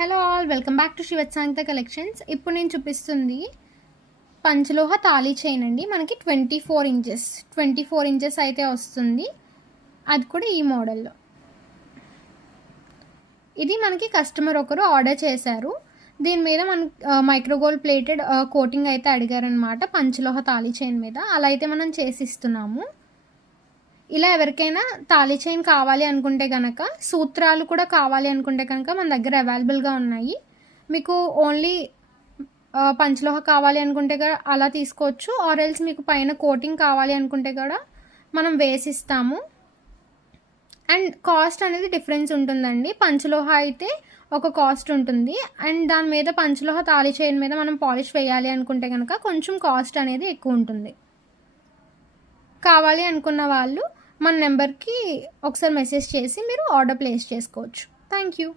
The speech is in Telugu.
Hello all, welcome back to శివసాంగత కలెక్షన్స్. ఇప్పుడు నేను చూపిస్తుంది పంచలోహ తాళీ చైన్ అండి. మనకి 24 ఇంచెస్ అయితే వస్తుంది. అది కూడా ఈ మోడల్లో. ఇది మనకి కస్టమర్ ఒకరు ఆర్డర్ చేశారు. దీని మీద మన మైక్రోగోల్డ్ ప్లేటెడ్ కోటింగ్ అయితే అడిగారనమాట పంచలోహ తాళీ చైన్ మీద. అలా అయితే మనం చేసి ఇస్తున్నాము. ఇలా ఎవరికైనా తాళీ చైన్ కావాలి అనుకుంటే కనుక, సూత్రాలు కూడా కావాలి అనుకుంటే కనుక మన దగ్గర అవైలబుల్గా ఉన్నాయి. మీకు ఓన్లీ పంచలోహ కావాలి అనుకుంటే కూడా అలా తీసుకోవచ్చు. ఆర్ ఎల్స్ మీకు పైన కోటింగ్ కావాలి అనుకుంటే కూడా మనం వేసిస్తాము. అండ్ కాస్ట్ అనేది డిఫరెన్స్ ఉంటుందండి. పంచలోహ అయితే ఒక కాస్ట్ ఉంటుంది. అండ్ దాని మీద పంచలోహ తాళీ చైన్ మీద మనం పాలిష్ వేయాలి అనుకుంటే కనుక కొంచెం కాస్ట్ అనేది ఎక్కువ ఉంటుంది. కావాలి అనుకున్న వాళ్ళు మన నెంబర్కి ఒకసారి మెసేజ్ చేసి మీరు ఆర్డర్ ప్లేస్ చేసుకోవచ్చు. Thank you.